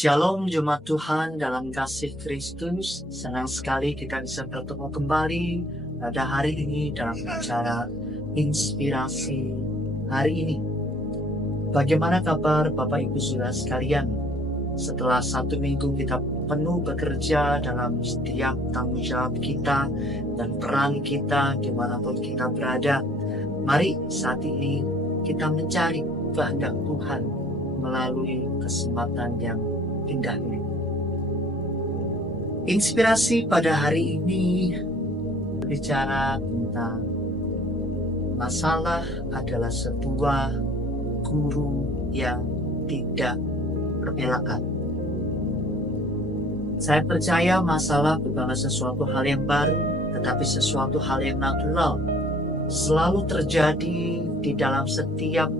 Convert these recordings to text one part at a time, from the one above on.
Shalom Jemaat Tuhan dalam kasih Kristus. Senang sekali kita bisa bertemu kembali pada hari ini dalam acara inspirasi hari ini. Bagaimana kabar Bapak Ibu Saudara sekalian? Setelah 1 minggu kita penuh bekerja dalam setiap tanggung jawab kita dan peran kita dimanapun kita berada, mari saat ini kita mencari kehendak Tuhan melalui kesempatan yang indah ini. Inspirasi pada hari ini berbicara tentang masalah adalah sebuah guru yang tidak berbelakang. Saya percaya masalah bukanlah sesuatu hal yang baru, tetapi sesuatu hal yang natural, selalu terjadi di dalam setiap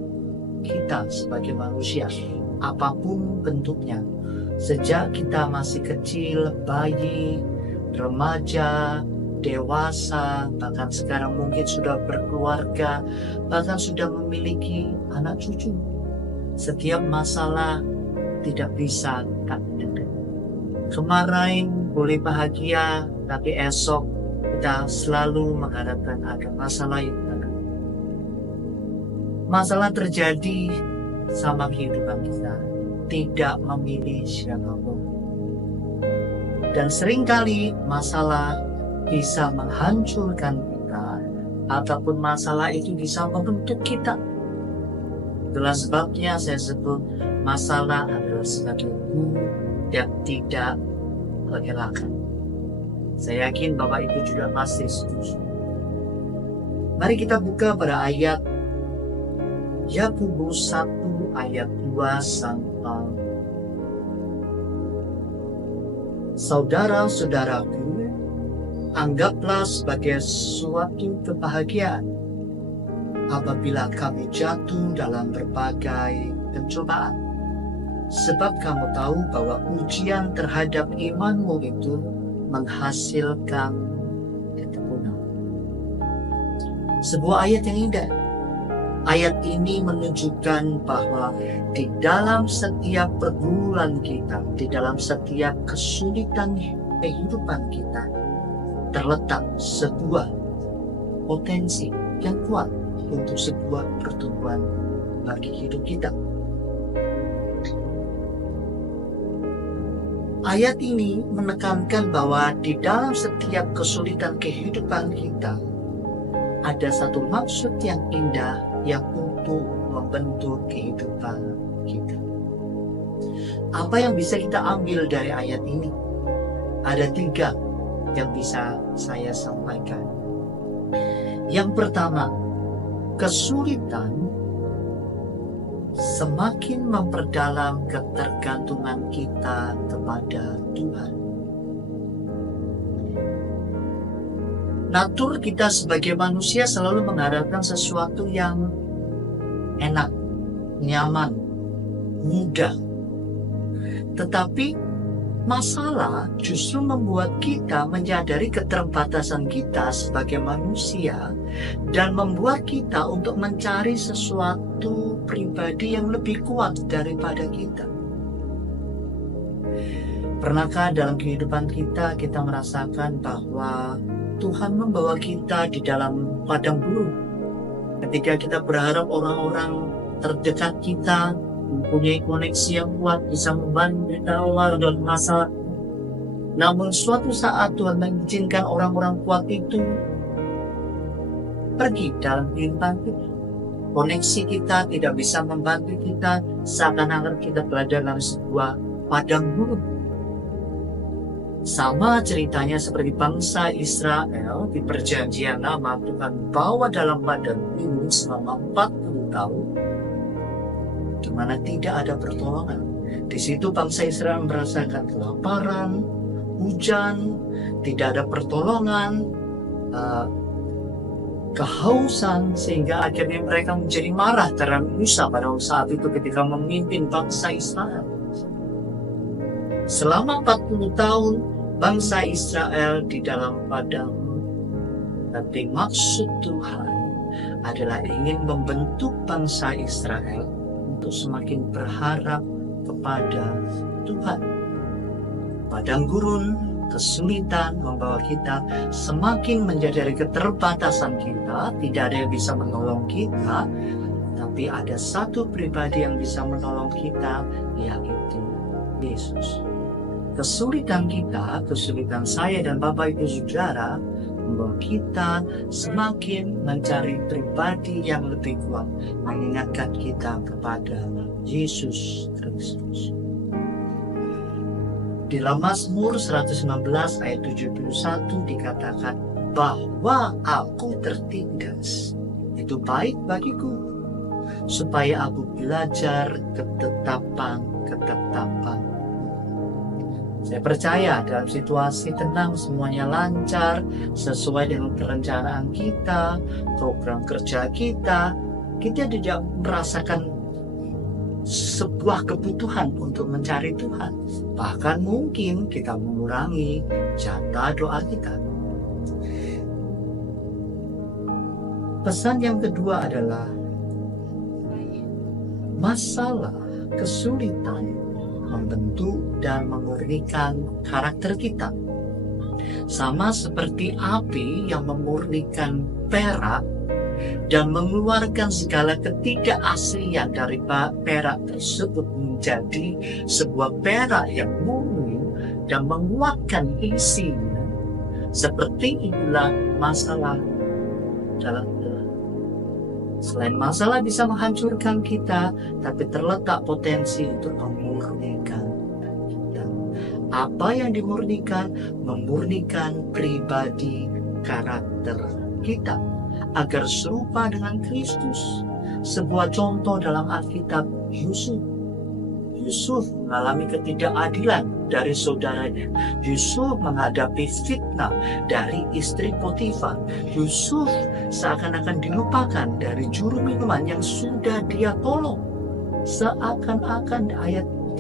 kita sebagai manusia, apapun bentuknya. Sejak kita masih kecil, bayi, remaja, dewasa, bahkan sekarang mungkin sudah berkeluarga, bahkan sudah memiliki anak cucu. Setiap masalah tidak bisa kita hindari. Kemarin boleh bahagia, tapi esok kita selalu mengharapkan ada masalah yang datang. Masalah terjadi sama kehidupan kita, tidak memilih siapapun. Dan seringkali masalah bisa menghancurkan kita, ataupun masalah itu bisa membentuk kita. Itulah sebabnya saya sebut masalah adalah sebagai guru yang tidak berbelakang. Saya yakin Bapak Ibu juga pasti setuju. Mari kita buka pada ayat Yakobus 1 ayat 2 sampai saudara-saudaraku, anggaplah sebagai suatu kebahagiaan apabila kami jatuh dalam berbagai pencobaan, sebab kamu tahu bahwa ujian terhadap imanmu itu menghasilkan ketekunan. Sebuah ayat yang indah. Ayat ini menunjukkan bahwa di dalam setiap pergumulan kita, di dalam setiap kesulitan kehidupan kita, terletak sebuah potensi yang kuat untuk sebuah pertumbuhan bagi hidup kita. Ayat ini menekankan bahwa di dalam setiap kesulitan kehidupan kita, ada satu maksud yang indah yang untuk membentuk kehidupan kita. Apa yang bisa kita ambil dari ayat ini? Ada 3 yang bisa saya sampaikan. Yang pertama, kesulitan semakin memperdalam ketergantungan kita kepada Tuhan. Natur kita sebagai manusia selalu mengharapkan sesuatu yang enak, nyaman, mudah. Tetapi masalah justru membuat kita menyadari keterbatasan kita sebagai manusia dan membuat kita untuk mencari sesuatu pribadi yang lebih kuat daripada kita. Pernahkah dalam kehidupan kita merasakan bahwa Tuhan membawa kita di dalam padang gurun? Ketika kita berharap orang-orang terdekat kita mempunyai koneksi yang kuat, bisa membantu kita dalam masalah. Namun suatu saat Tuhan mengizinkan orang-orang kuat itu pergi dalam kehidupan kita. Koneksi kita tidak bisa membantu kita, seakan-akan kita berada dalam sebuah padang gurun. Sama ceritanya seperti bangsa Israel di perjanjian lama, Tuhan bawa dalam padang gurun selama 40 tahun, di mana tidak ada pertolongan. Di situ bangsa Israel merasakan kelaparan, hujan, tidak ada pertolongan, kehausan, sehingga akhirnya mereka menjadi marah terhadap Musa pada saat itu ketika memimpin bangsa Israel. Selama 40 tahun bangsa Israel di dalam padang, tapi maksud Tuhan adalah ingin membentuk bangsa Israel untuk semakin berharap kepada Tuhan. Padang gurun, kesulitan membawa kita semakin menjadi keterbatasan kita, tidak ada yang bisa menolong kita, tapi ada satu pribadi yang bisa menolong kita, yaitu Yesus. Kesulitan kita, kesulitan saya dan Bapak Ibu Saudara, membawa kita semakin mencari pribadi yang lebih kuat, mengingatkan kita kepada Yesus Kristus. Di dalam Mazmur 119 ayat 71 dikatakan bahwa aku tertindas, itu baik bagiku, supaya aku belajar ketetapan. Saya percaya dalam situasi tenang semuanya lancar, sesuai dengan perencanaan kita, program kerja kita tidak merasakan sebuah kebutuhan untuk mencari Tuhan. Bahkan mungkin kita mengurangi jatah doa kita. Pesan yang kedua adalah masalah, kesulitan membentuk dan memurnikan karakter kita. Sama seperti api yang memurnikan perak dan mengeluarkan segala ketidakaslian dari perak tersebut menjadi sebuah perak yang murni dan menguatkan isinya. Seperti itulah masalah dalam Tuhan. Selain masalah bisa menghancurkan kita, tapi terletak potensi untuk memurnikan kita. Apa yang dimurnikan? Memurnikan pribadi karakter kita agar serupa dengan Kristus. Sebuah contoh dalam Alkitab, Yusuf mengalami ketidakadilan dari saudaranya. Yusuf menghadapi fitnah dari istri Potifar. Yusuf seakan-akan dilupakan dari juru minuman yang sudah dia tolong. Seakan-akan di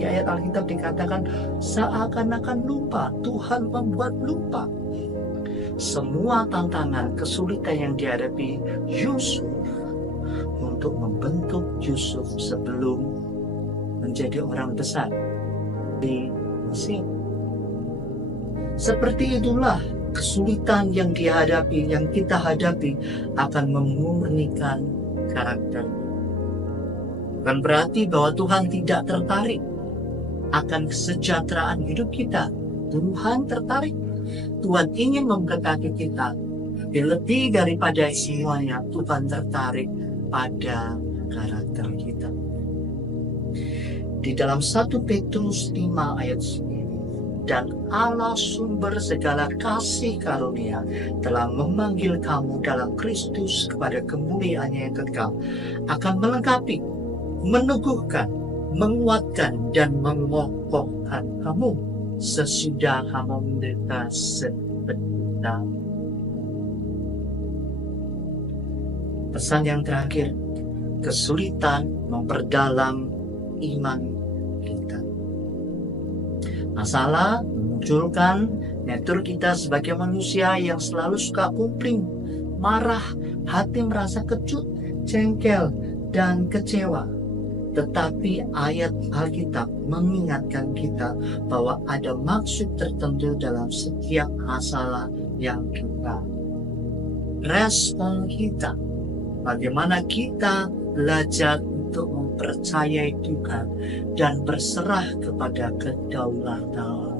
ayat Alkitab dikatakan seakan-akan lupa, Tuhan membuat lupa. Semua tantangan, kesulitan yang dihadapi Yusuf untuk membentuk Yusuf sebelum menjadi orang besar di Mesir. Seperti itulah kesulitan yang dihadapi, yang kita hadapi akan memurnikan karakter. Bukan berarti bahwa Tuhan tidak tertarik akan kesejahteraan hidup kita. Tuhan tertarik. Tuhan ingin memberkati kita. Lebih daripada semuanya, Tuhan tertarik pada karakter kita. Di dalam 1 Petrus 5 ayat 9, dan Allah sumber segala kasih karunia telah memanggil kamu dalam Kristus kepada kemuliaannya yang kekal, akan melengkapi, meneguhkan, menguatkan, dan mengokohkan kamu sesudah kamu menderita sebentar. Pesan yang terakhir, kesulitan memperdalam iman kita. Masalah memunculkan natur kita sebagai manusia yang selalu suka kumpling, marah, hati merasa kecut, jengkel, dan kecewa. Tetapi ayat Alkitab mengingatkan kita bahwa ada maksud tertentu dalam setiap masalah yang kita. Respon kita, bagaimana kita belajar untuk mempercayai Tuhan dan berserah kepada kedaulatan.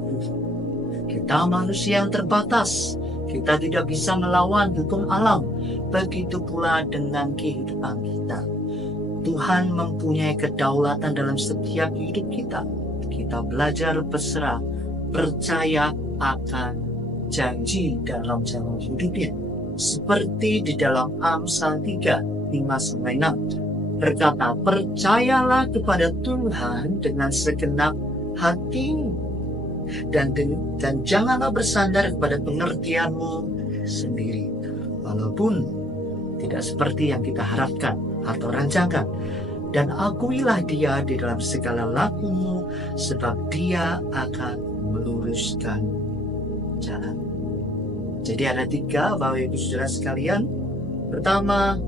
Kita manusia yang terbatas, kita tidak bisa melawan hukum alam, begitu pula dengan kehidupan kita. Tuhan mempunyai kedaulatan dalam setiap hidup kita. Kita belajar berserah, percaya akan janji dalam jalan hidupnya. Seperti di dalam Amsal 3, 5-6. Berkata, percayalah kepada Tuhan dengan segenap hatimu. Dan janganlah bersandar kepada pengertianmu sendiri. Walaupun tidak seperti yang kita harapkan atau rancangkan, dan akuilah dia di dalam segala lakumu, sebab dia akan meluruskan jalan. Jadi ada 3 Bapak Ibu Saudara sekalian. Pertama,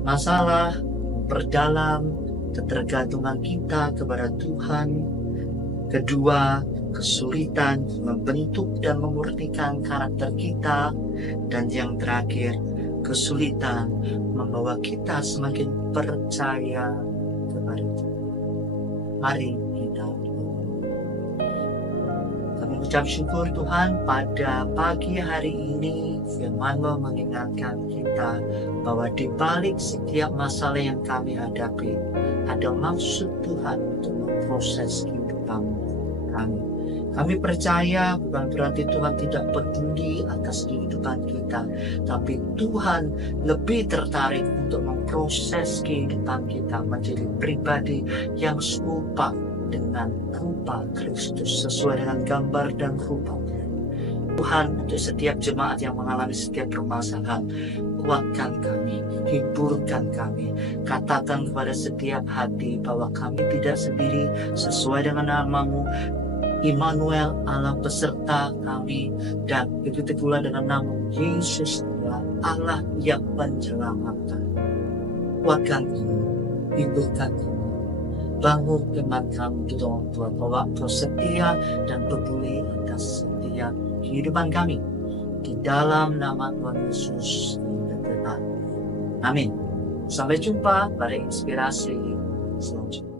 masalah memperdalam ketergantungan kita kepada Tuhan Kedua, kesulitan membentuk dan memurnikan karakter kita. Dan yang terakhir, kesulitan membawa kita semakin percaya kepada Tuhan. Mari kita berdoa. Kami ucap syukur Tuhan, pada pagi hari ini firman-Mu mengingatkan kita bahwa di balik setiap masalah yang kami hadapi ada maksud Tuhan untuk memproses kehidupan kami. Kami percaya bukan berarti Tuhan tidak peduli atas kehidupan kita, tapi Tuhan lebih tertarik untuk memproses kehidupan kita menjadi pribadi yang serupa dengan rupa Kristus, sesuai dengan gambar dan rupa Tuhan. Untuk setiap jemaat yang mengalami setiap permasalahan, kuatkan kami, hiburkan kami, katakan kepada setiap hati bahwa kami tidak sendiri, sesuai dengan nama-Mu Immanuel, Allah beserta kami, dan begitu pula dengan nama Yesus, Allah yang menyelamatkan. Kuatkan kami, hiburkan kami, bangun iman kami di dalam Tuhan, bahwa Engkau setia dan peduli atas setiap kehidupan kami. Di dalam nama Tuhan Yesus kita berdoa. Amin. Sampai jumpa pada inspirasi selanjutnya.